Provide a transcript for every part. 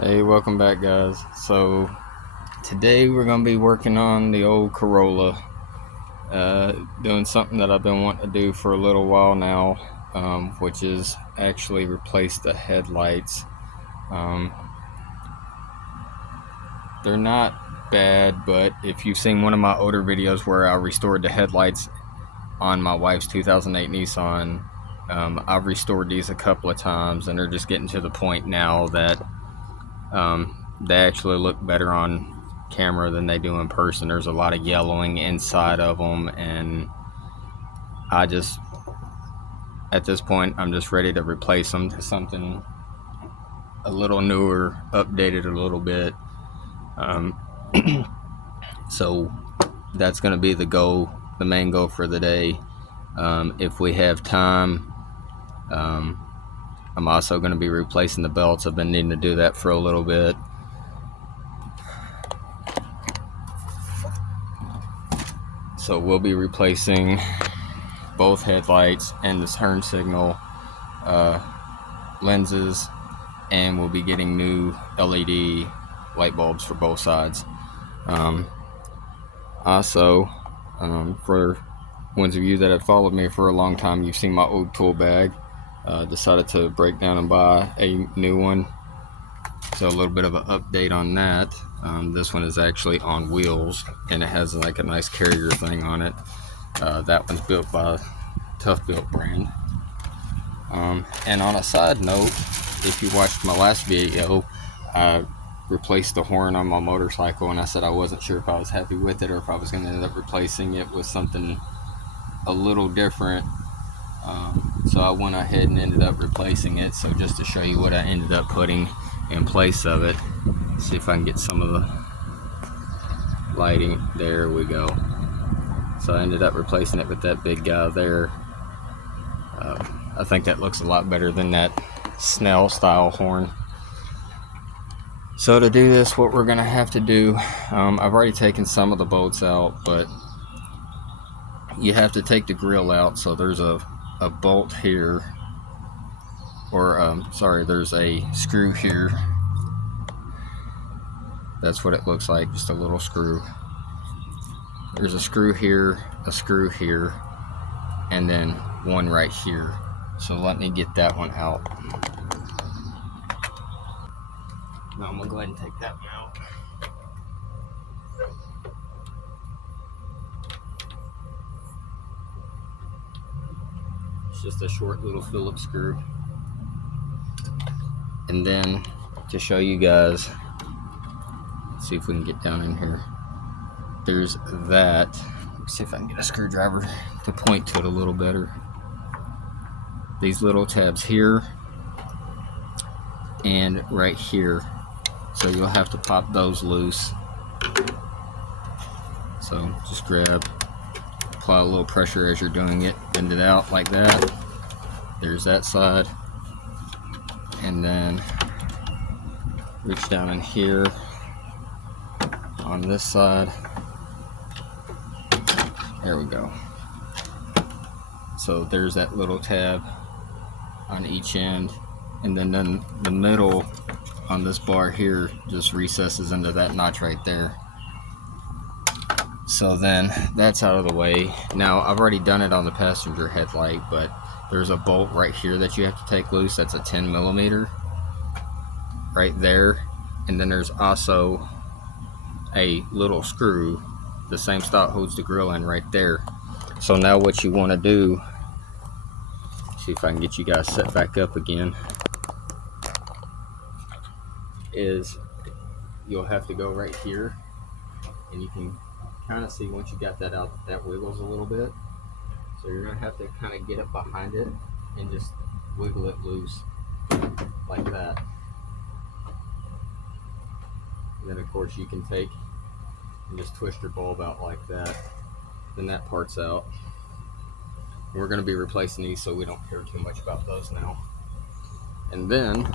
Hey, welcome back, guys. So today we're gonna be working on the old Corolla, doing something that I've been wanting to do for a little while now, which is actually replace the headlights. um, they're not bad, but if you've seen one of my older videos where I restored the headlights on my wife's 2008 Nissan, I've restored these a couple of times, and they're just getting to the point now that they actually look better on camera than they do in person. There's a lot of yellowing inside of them, and I just, at this point, I'm just ready to replace them to something a little newer, updated a little bit. um, so that's going to be the main goal for the day. If we have time, I'm also going to be replacing the belts. I've been needing to do that for a little bit. So we'll be replacing both headlights and the turn signal lenses, and we'll be getting new LED light bulbs for both sides. Also, for ones of you that have followed me for a long time, you've seen my old tool bag. Decided to break down and buy a new one. So a little bit of an update on that. This one is actually on wheels, and it has like a nice carrier thing on it. That one's built by Tough Built brand. And on a side note, if you watched my last video, I replaced the horn on my motorcycle, and I said I wasn't sure if I was happy with it or if I was going to end up replacing it with something a little different. So I went ahead and ended up replacing it. So just to show you what I ended up putting in place of it, see if I can get some of the lighting. There we go. So I ended up replacing it with that big guy there. I think that looks a lot better than that Snell style horn. So to do this, what we're gonna have to do, I've already taken some of the bolts out, but you have to take the grill out. So there's a bolt here, or there's a screw here. That's what it looks like, just a little screw. There's a screw here, and then one right here. So let me get that one out. Now I'm gonna go ahead and take that one out. It's just a short little Phillips screw. And then to show you guys, let's see if we can get down in here. There's that. Let's see if I can get a screwdriver to point to it a little better. These little tabs here and right here. So you'll have to pop those loose. So just apply a little pressure as you're doing it, bend it out like that. There's that side. And then reach down in here on this side. There we go. So there's that little tab on each end, and then the middle on this bar here just recesses into that notch right there. So then that's out of the way. Now I've already done it on the passenger headlight, but there's a bolt right here that you have to take loose. That's a 10mm right there. And then there's also a little screw, the same style holds the grill in right there. So now what you want to do, see if I can get you guys set back up again, is you'll have to go right here, and you can kind of see once you got that out, that wiggles a little bit. So you're gonna have to kind of get it behind it and just wiggle it loose like that. And then of course you can take and just twist your bulb out like that. Then that part's out. And we're going to be replacing these, so we don't care too much about those now. And then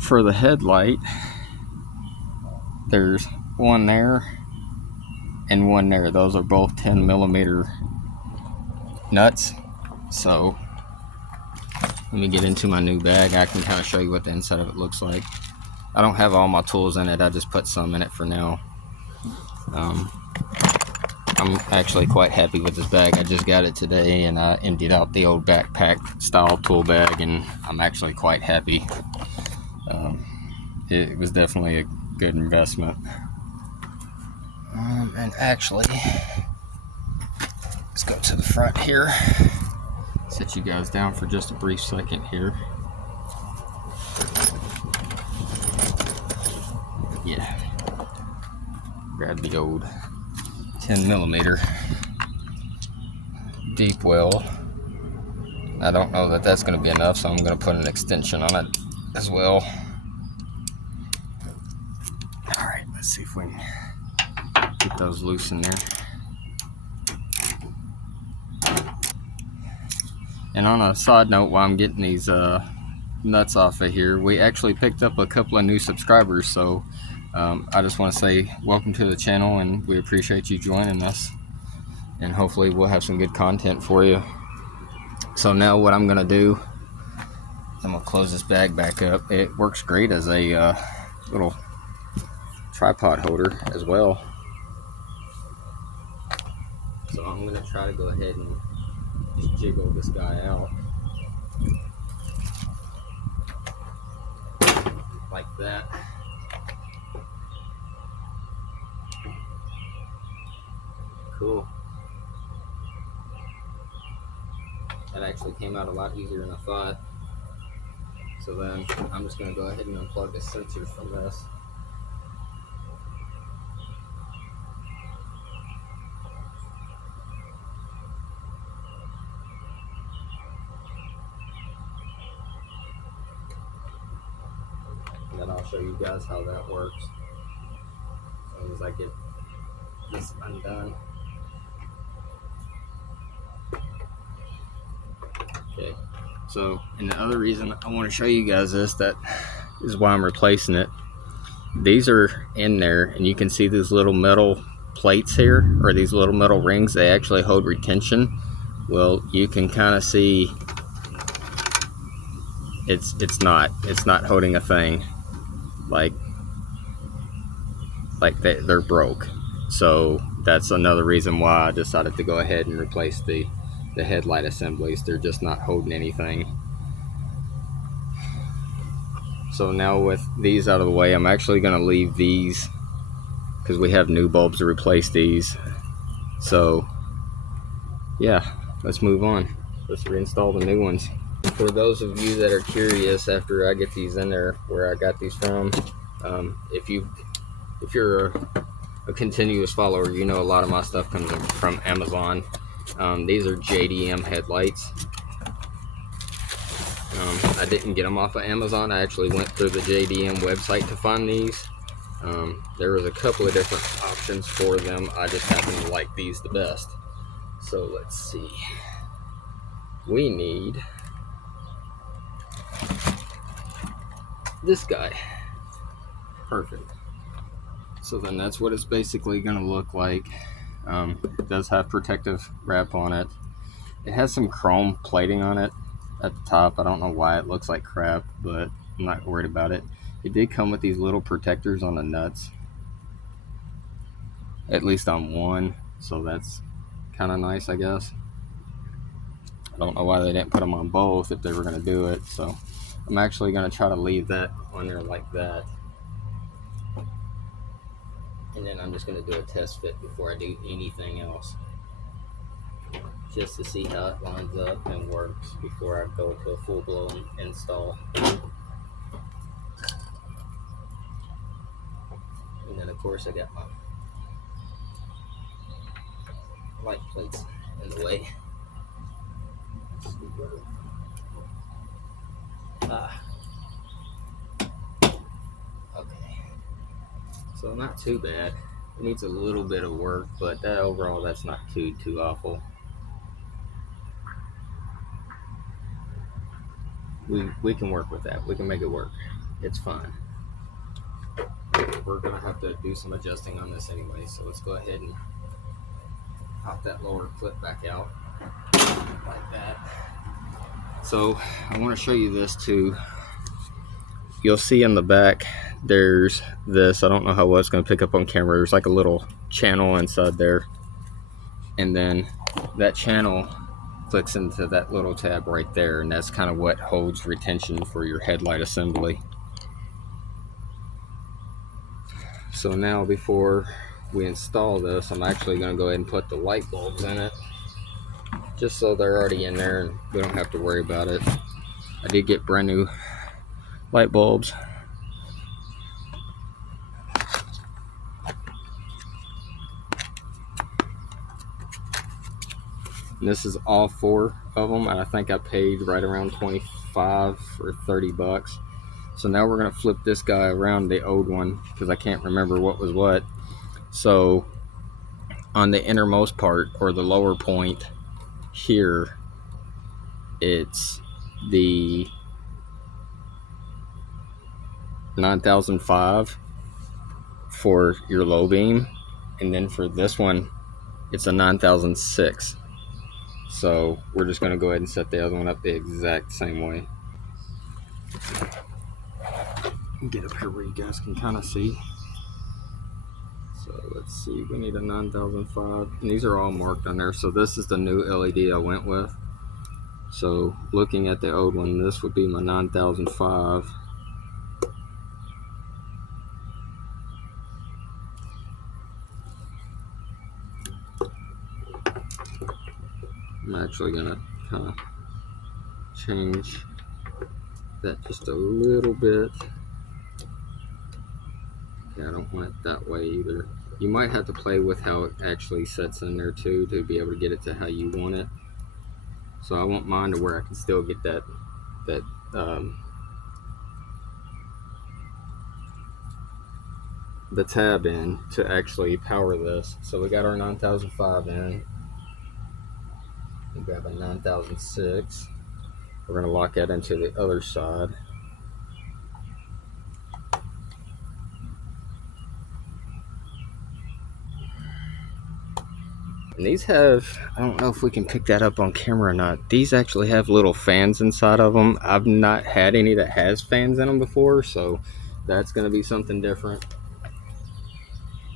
for the headlight, there's one there and one there. Those are both 10mm nuts. So let me get into my new bag. I can kind of show you what the inside of it looks like. I don't have all my tools in it. I just put some in it for now. I'm actually quite happy with this bag. I just got it today, and I emptied out the old backpack style tool bag, and I'm actually quite happy. It was definitely a good investment. And actually, let's go to the front here. Set you guys down for just a brief second here. Yeah. Grab the old 10mm deep well. I don't know that that's going to be enough, so I'm going to put an extension on it as well. Alright, let's see if we can get those loose in there. And on a side note, while I'm getting these nuts off of here, we actually picked up a couple of new subscribers, so I just want to say welcome to the channel, and we appreciate you joining us, and hopefully we'll have some good content for you. So now what I'm gonna do, I'm gonna close this bag back up. It works great as a little tripod holder as well. So I'm gonna try to go ahead and just jiggle this guy out like that. Cool. That actually came out a lot easier than I thought. So then I'm just going to go ahead and unplug the sensors from this. And then I'll show you guys how that works as soon as I get this undone. Okay, so, and the other reason I want to show you guys this, that is why I'm replacing it. These are in there, and you can see these little metal plates here, or these little metal rings. They actually hold retention. Well, you can kind of see it's not holding a thing. Like they're broke. So that's another reason why I decided to go ahead and replace the headlight assemblies. They're just not holding anything. So now with these out of the way, I'm actually going to leave these because we have new bulbs to replace these. So yeah, let's move on. Let's reinstall the new ones. For those of you that are curious, after I get these in there, where I got these from, if you're a continuous follower, you know a lot of my stuff comes from Amazon. These are JDM headlights. I didn't get them off of Amazon. I actually went through the JDM website to find these. There was a couple of different options for them. I just happen to like these the best. So let's see. We need this guy. Perfect. So then that's what it's basically going to look like. It does have protective wrap on it. It has some chrome plating on it at the top. I don't know why it looks like crap, but I'm not worried about it. It did come with these little protectors on the nuts, at least on one, so that's kind of nice, I guess. I don't know why they didn't put them on both if they were going to do it, so I'm actually going to try to leave that on there like that. And then I'm just going to do a test fit before I do anything else, just to see how it lines up and works before I go to a full-blown install. And then of course I got my light plates in the way. Okay, so not too bad. It needs a little bit of work, but overall that's not too awful. We can work with that. We can make it work. It's fine. We're gonna have to do some adjusting on this anyway, so let's go ahead and pop that lower clip back out like that. So I want to show you this too. You'll see in the back there's this, I don't know how well it's going to pick up on camera, there's like a little channel inside there, and then that channel clicks into that little tab right there, and that's kind of what holds retention for your headlight assembly. So now before we install this, I'm actually going to go ahead and put the light bulbs in it, just so they're already in there and we don't have to worry about it. I did get brand new light bulbs. And this is all 4 of them, and I think I paid right around 25 or 30 bucks. So now we're going to flip this guy around, the old one, because I can't remember what was what. So on the innermost part, or the lower point here, it's the 9005 for your low beam, and then for this one it's a 9006. So we're just going to go ahead and set the other one up the exact same way. Get up here where you guys can kind of see. So let's see, we need a 9005, and these are all marked on there. So this is the new LED I went with. So looking at the old one, this would be my 9005. I'm actually gonna kind of change that just a little bit. Okay, I don't want it that way either. You might have to play with how it actually sets in there too, to be able to get it to how you want it. So I want mine to where I can still get that the tab in to actually power this. So we got our 9005 in. We grab a 9006. We're going to lock that into the other side. And these have, I don't know if we can pick that up on camera or not, these actually have little fans inside of them. I've not had any that has fans in them before, so that's going to be something different.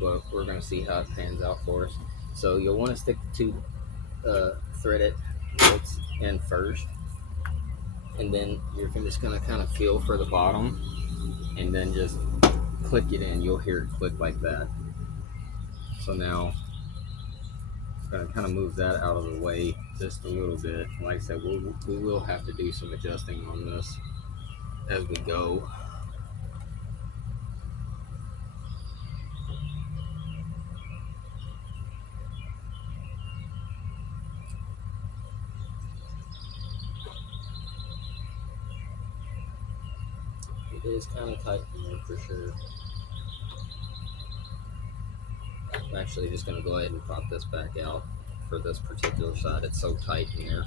But we're going to see how it pans out for us. So you'll want to stick the 2 threaded bolts in first, and then you're just going to kind of feel for the bottom, and then just click it in. You'll hear it click like that. So now I'm going to kind of move that out of the way just a little bit. Like I said, we will have to do some adjusting on this as we go. It is kind of tight in there for sure. I'm actually just going to go ahead and pop this back out for this particular side. It's so tight in there.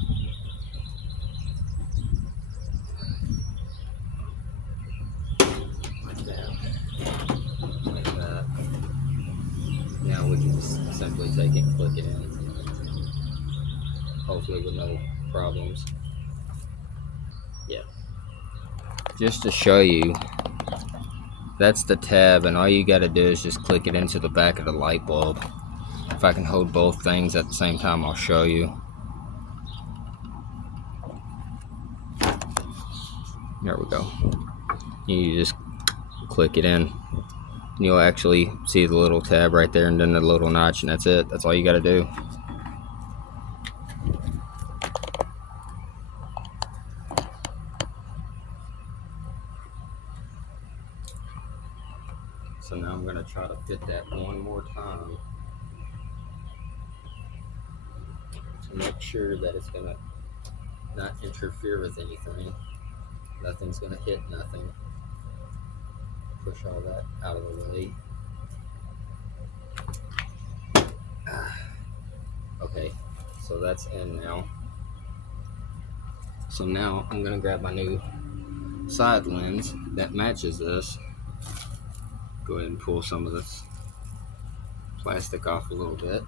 Like that. Like that. Now we can just simply take it and click it in. Hopefully with no problems. Yeah. Just to show you, that's the tab, and all you got to do is just click it into the back of the light bulb. If I can hold both things at the same time, I'll show you. There we go. You just click it in. You'll actually see the little tab right there, and then the little notch, and that's it. That's all you got to do. So now I'm going to try to fit that one more time to make sure that it's going to not interfere with anything. Nothing's going to hit nothing. Push all that out of the way. Okay, so that's in now. So now I'm going to grab my new side lens that matches this. Go ahead and pull some of this plastic off a little bit.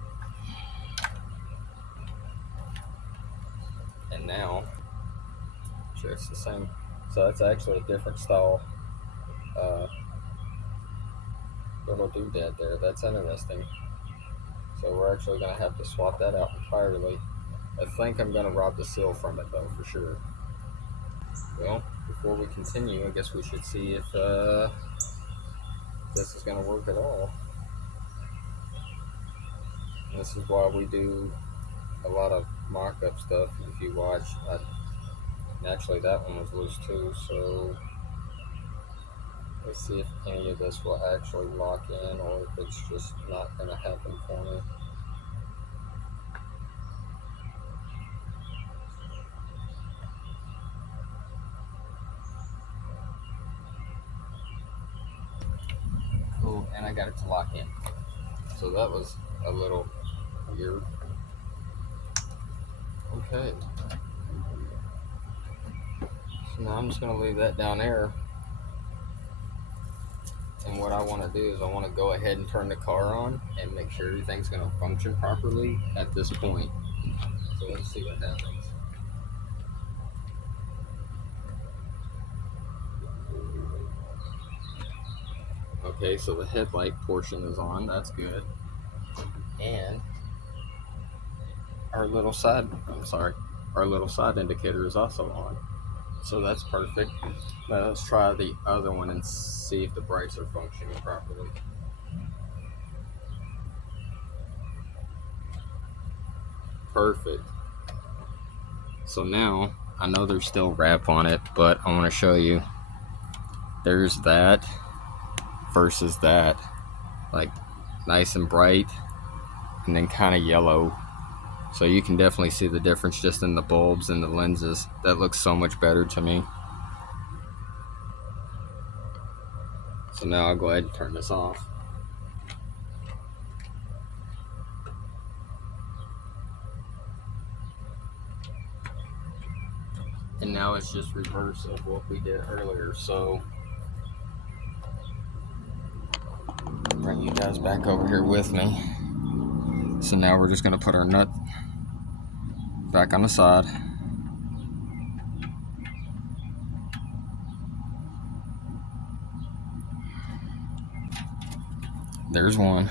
And now sure it's the same. So that's actually a different style little doodad there. That's interesting. So we're actually going to have to swap that out entirely. I think I'm going to rob the seal from it though, for sure. Well, before we continue, I guess we should see if this is going to work at all. And this is why we do a lot of mock-up stuff. If you watch, actually that one was loose too, so let's see if any of this will actually lock in or if it's just not going to happen for me. Cool, and I got it to lock in. So that was a little weird. Okay. So now I'm just going to leave that down there. And what I want to do is I want to go ahead and turn the car on and make sure everything's going to function properly at this point. So let's see what happens. Okay, so the headlight portion is on. That's good. And our little side indicator is also on. So that's perfect. Now let's try the other one and see if the brights are functioning properly. Perfect. So now, I know there's still wrap on it, but I want to show you. There's that versus that. Like, nice and bright, and then kind of yellow. So you can definitely see the difference just in the bulbs and the lenses. That looks so much better to me. So now I'll go ahead and turn this off. And now it's just reverse of what we did earlier. So bring you guys back over here with me. So now we're just going to put our nut back on the side. There's one.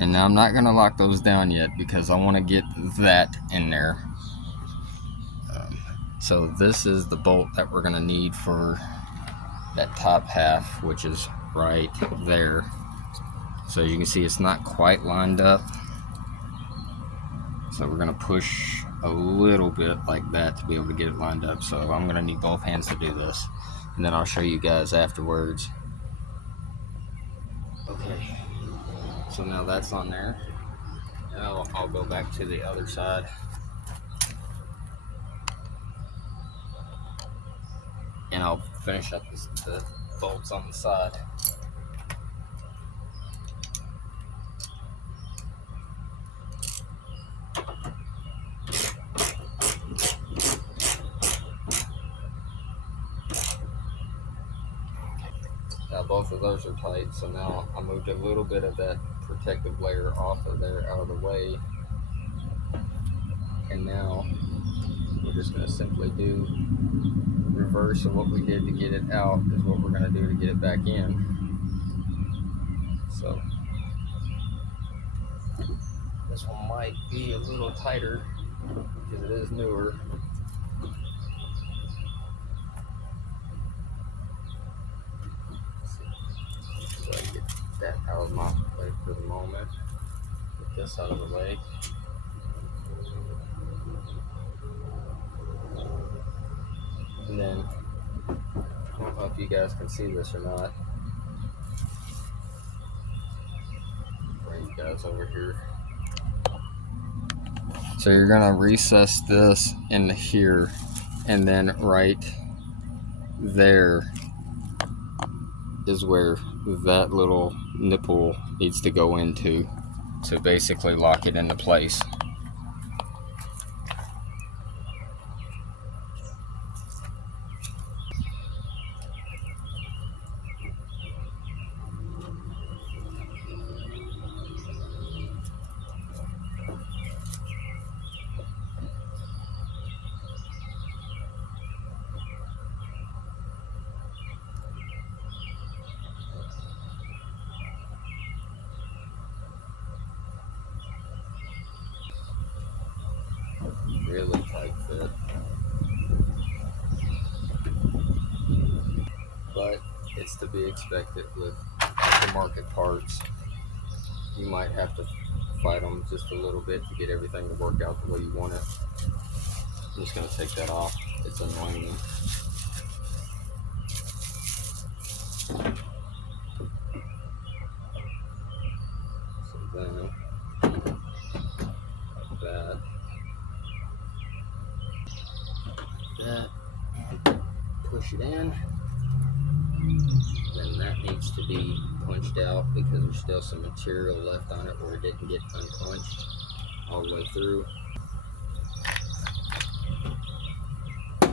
And now I'm not going to lock those down yet because I want to get that in there. So this is the bolt that we're going to need for that top half, which is right there. So you can see it's not quite lined up. So we're going to push a little bit like that to be able to get it lined up. So I'm going to need both hands to do this. And then I'll show you guys afterwards. Okay. So now that's on there. Now I'll go back to the other side. And I'll finish up the bolts on the side. Now both of those are tight, so now I moved a little bit of that protective layer off of there out of the way. And now we're just going to simply do reverse of what we did to get it out is what we're going to do to get it back in. So this one might be a little tighter because it is newer. So I get that out of my way for the moment. Get this out of the way. And then, I don't know if you guys can see this or not. Bring you guys over here. So you're gonna recess this into here, and then right there is where that little nipple needs to go into to basically lock it into place. It's to be expected with aftermarket parts. You might have to fight them just a little bit to get everything to work out the way you want it. I'm just going to take that off. It's annoying me. So then, like that. That. And push it in. Then that needs to be punched out because there's still some material left on it where it didn't get unpunched all the way through. I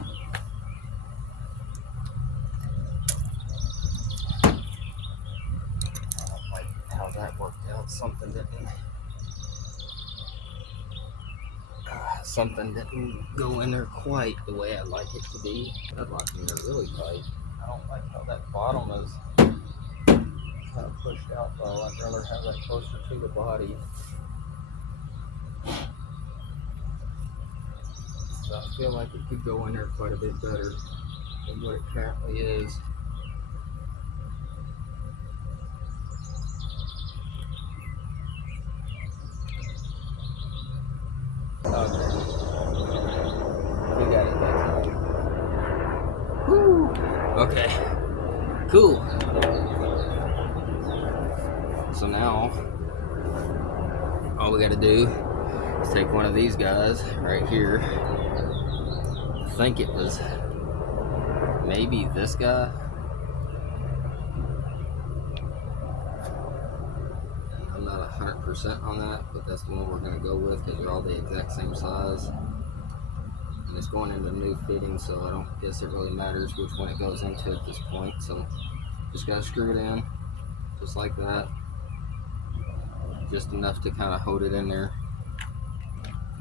don't like how that worked out. Something didn't go in there quite the way I like it to be. I'd like it in there really tight. I don't like how that bottom is kind of pushed out though. I'd rather have that closer to the body. So I feel like it could go in there quite a bit better than what it currently is. Okay. We got it that time. Woo! Okay. Cool. So now, all we got to do is take one of these guys right here. I think it was maybe this guy. I'm not 100% on that, but that's the one we're going to go with because they're all the exact same size. And it's going into new fitting, so I don't guess it really matters which one it goes into at this point. So just got to screw it in, just like that. Just enough to kind of hold it in there.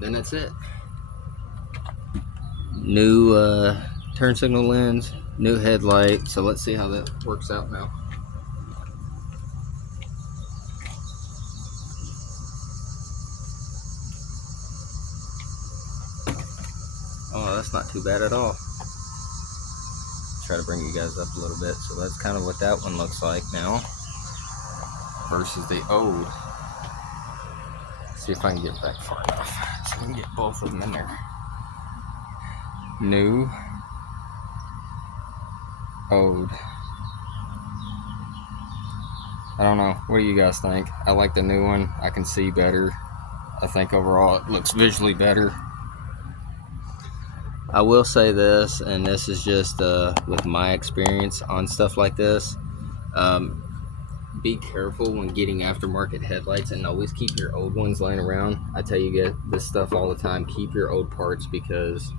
Then that's it. New turn signal lens, new headlight. So let's see how that works out now. Oh, that's not too bad at all. Try to bring you guys up a little bit. So that's kind of what that one looks like now versus the old. See if I can get back far enough so I can get both of them in there. New, old. I don't know. What do you guys think? I like the new one. I can see better. I think overall it looks visually better. I will say this, and this is just with my experience on stuff like this. Be careful when getting aftermarket headlights and always keep your old ones laying around. I tell you guys this stuff all the time. Keep your old parts because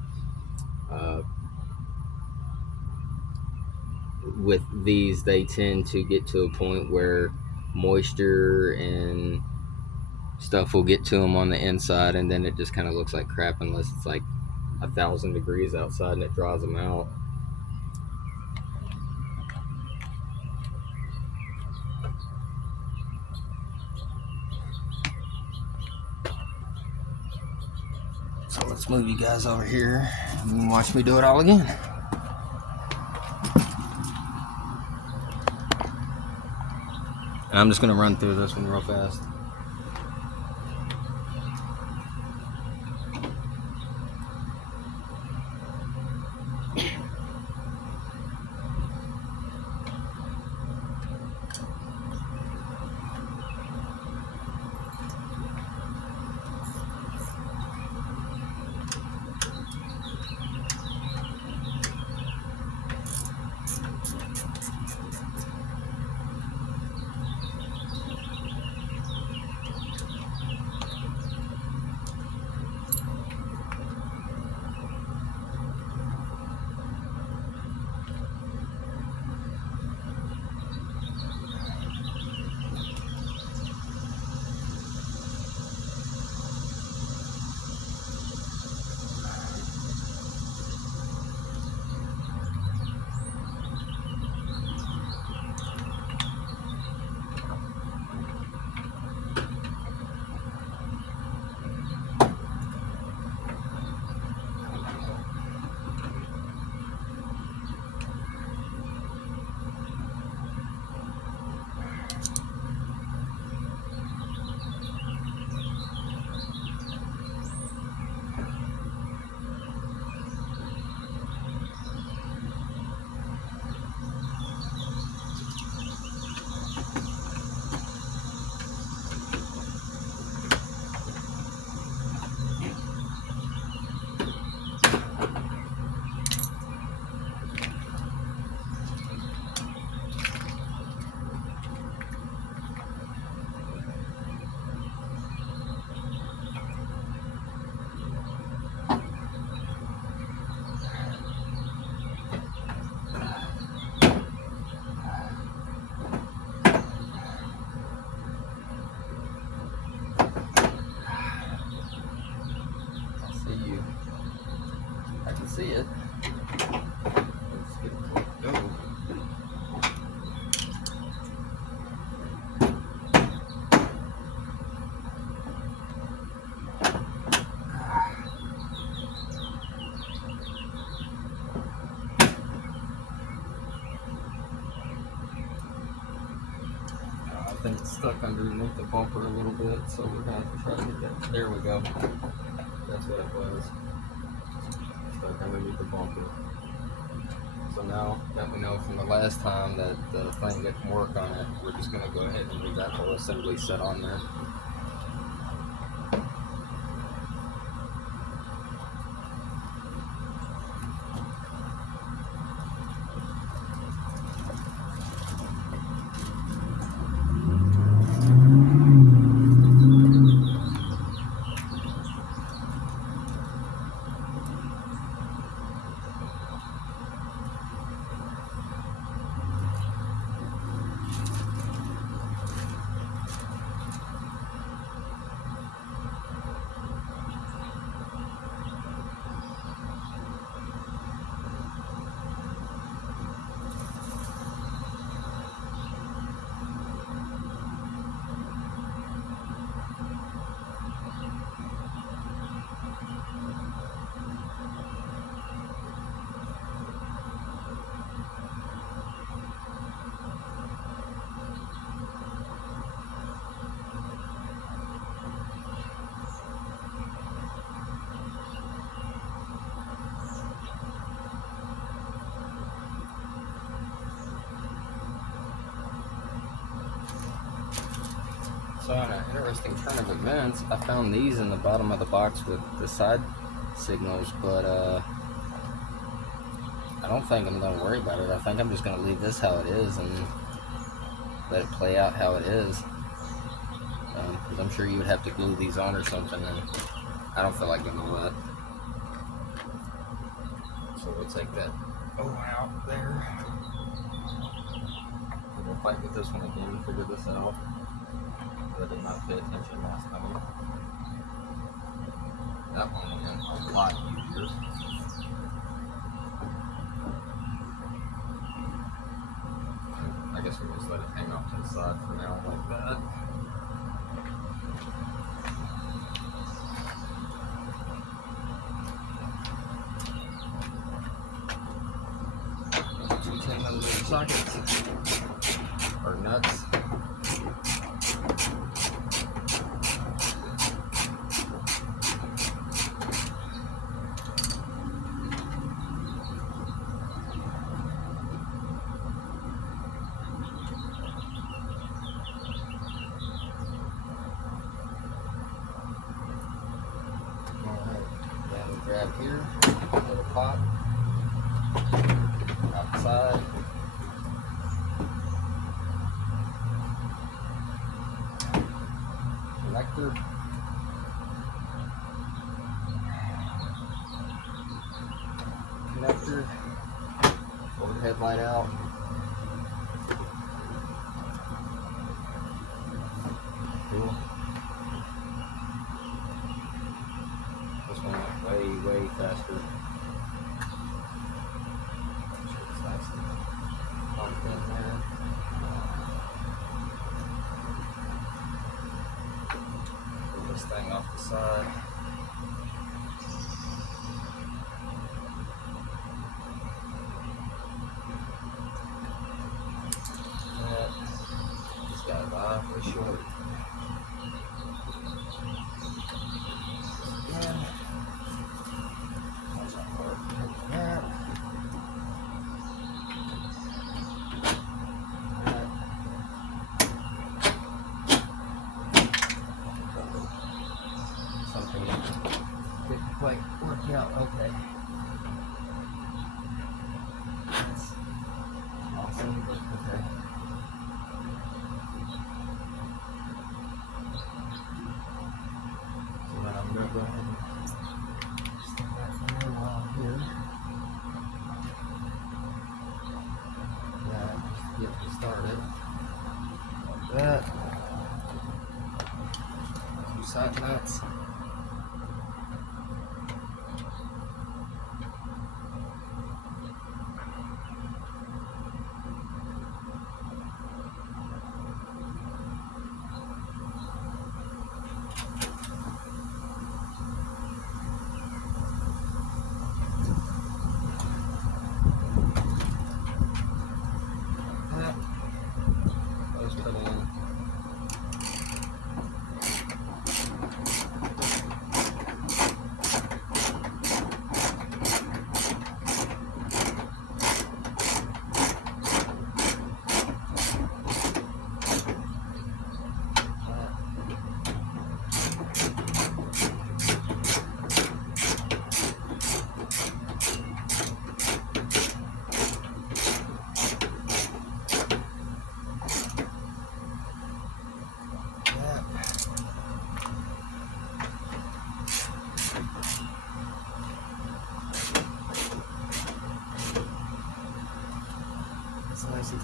with these, they tend to get to a point where moisture and stuff will get to them on the inside, and then it just kind of looks like crap unless it's like 1,000 degrees outside and it draws them out. So let's move you guys over here and watch me do it all again. And I'm just going to run through this one real fast. see it. Let's get it to go. I think it's stuck underneath the bumper a little bit, so we're gonna have to try to get that. There we go. That's what it was. Stuck underneath the bumper. So now that we know from the last time that the thing didn't work on it, we're just gonna go ahead and leave that whole assembly set on there. So on an interesting turn of events, I found these in the bottom of the box with the side signals, but I don't think I'm going to worry about it. I think I'm just going to leave this how it is and let it play out how it is. Because I'm sure you would have to glue these on or something, and I don't feel like getting wet. So we'll take that out there. We'll fight with this one again and figure this out. I did not pay attention last time. That one went a lot easier. I guess we'll just let it hang off to the side for now like that. Two 10mm sockets or nuts. Grab here, little pop, outside, connector, pull the headlight out, cool. This one went way faster. It's nice and pumped in there. Pull this thing off the side. This guy's awfully short. Something didn't quite work out okay. That's awesome, but okay. So then I'm going to go ahead and stick that in there while I'm here. That just to get me started. Like that. Two side nuts.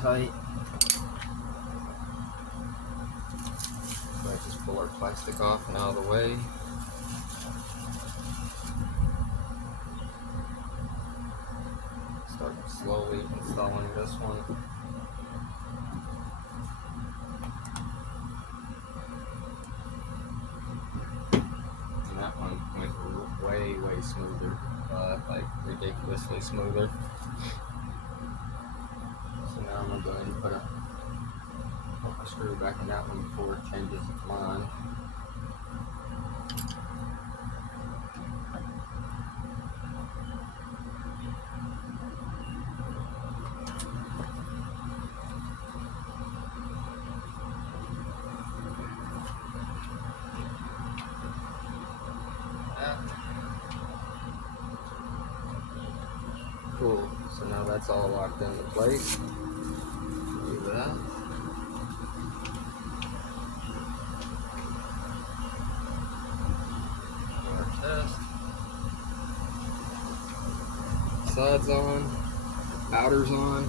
tight. So I just pull our plastic off and out of the way. Start slowly installing this one. And that one went way smoother, like ridiculously smoother. So now I'm gonna go ahead and put my screw back in that one before it changes its mind. Cool. So now that's all locked into place. Do that. Our test. Sides on. Outers on.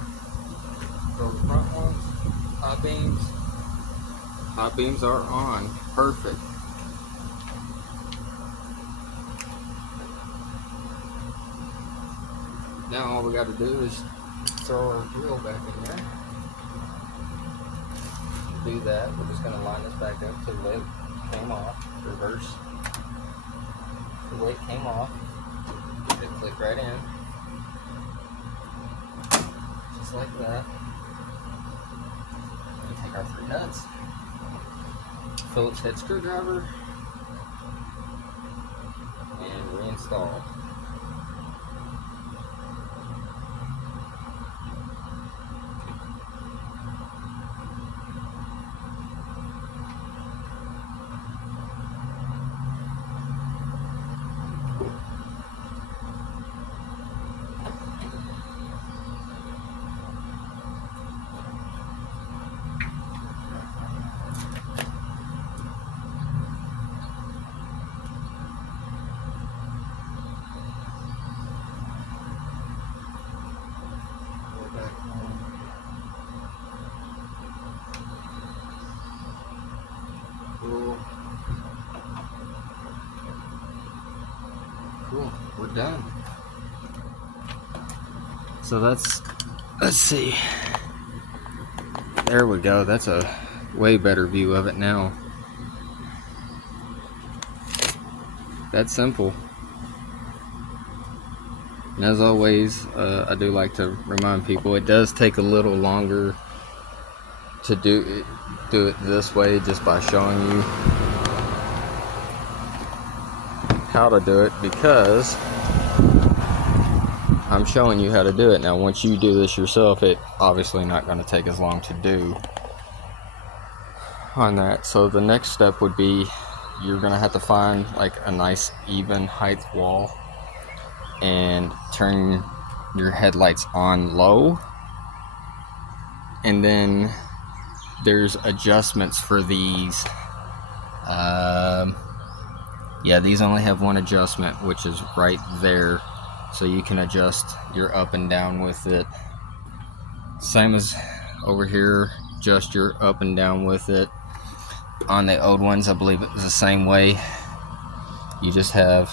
Throw the front ones. Hot beams. Hot beams are on. Perfect. Now all we got to do is throw our drill back in there. To do that, we're just going to line this back up to the way it came off, reverse the way it came off, it click right in, just like that. And take our 3 nuts, Phillips head screwdriver, and reinstall. Cool, we're done. So let's see. There we go. That's a way better view of it now. That's simple. And as always, I do like to remind people it does take a little longer to do it this way, just by showing you how to do it, because I'm showing you how to do it. Now once you do this yourself, it obviously not going to take as long to do on that. So the next step would be, you're going to have to find like a nice even height wall and turn your headlights on low, and then there's adjustments for these. Yeah, these only have one adjustment, which is right there, so you can adjust your up and down with it. Same as over here, adjust your up and down with it. On the old ones, I believe it was the same way. You just have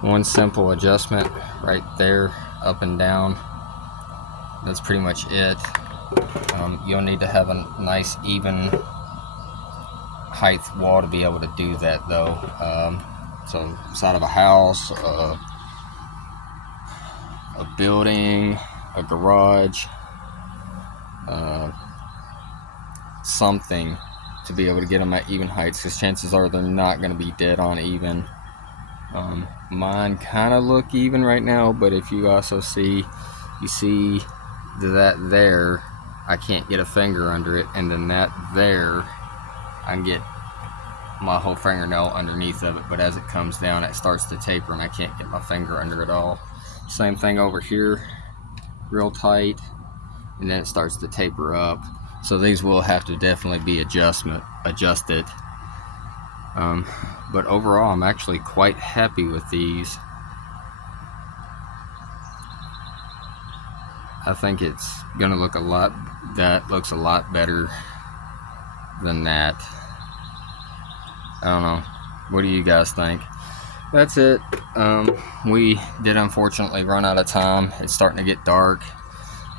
one simple adjustment right there, up and down. That's pretty much it. You'll need to have a nice even height wall to be able to do that though. So side of a house, a building, a garage, something to be able to get them at even heights, because chances are they're not going to be dead on even. Mine kind of look even right now, but if you also see, you see that there, I can't get a finger under it, and then that there, I can get my whole fingernail underneath of it, but as it comes down it starts to taper and I can't get my finger under it all. Same thing over here, real tight, and then it starts to taper up. So these will have to definitely be adjusted. But overall I'm actually quite happy with these. I think it's gonna look a lot, that looks a lot better than that. I don't know, what do you guys think? That's it. We did unfortunately run out of time. It's starting to get dark,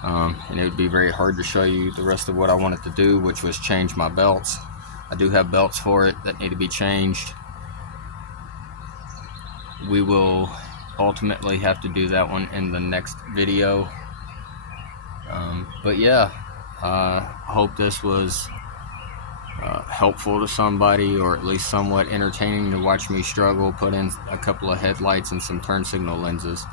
and it would be very hard to show you the rest of what I wanted to do, which was change my belts. I do have belts for it that need to be changed. We will ultimately have to do that one in the next video. But yeah, I hope this was helpful to somebody, or at least somewhat entertaining to watch me struggle, put in a couple of headlights and some turn signal lenses.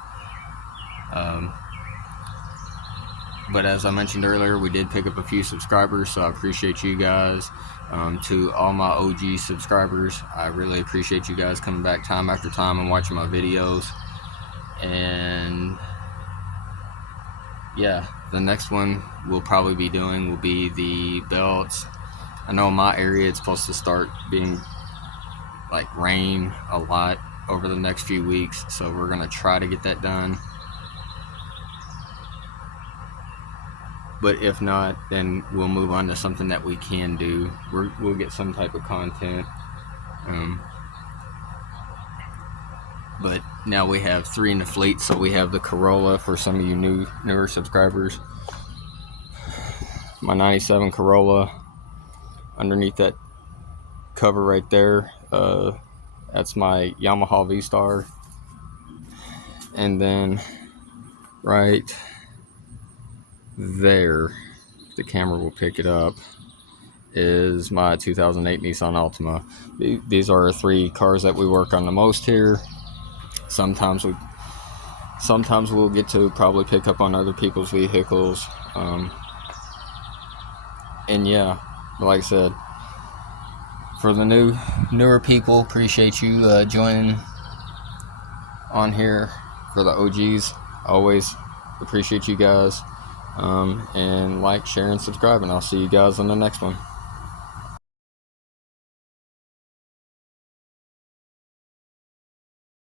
But as I mentioned earlier, we did pick up a few subscribers, so I appreciate you guys. To all my OG subscribers, I really appreciate you guys coming back time after time and watching my videos. And yeah, the next one we'll probably be doing will be the belts. I know in my area it's supposed to start being like rain a lot over the next few weeks, so we're gonna try to get that done. But if not, then we'll move on to something that we can do. We'll get some type of content. But now we have 3 in the fleet, so we have the Corolla for some of you newer subscribers. My 97 Corolla. Underneath that cover right there, that's my Yamaha V-Star. And then right there, the camera will pick it up, is my 2008 Nissan Altima. These are 3 cars that we work on the most here. Sometimes we'll get to probably pick up on other people's vehicles. And yeah, like I said, for the newer people, appreciate you joining on here. For the OGs, always appreciate you guys. And like, share, and subscribe, and I'll see you guys on the next one.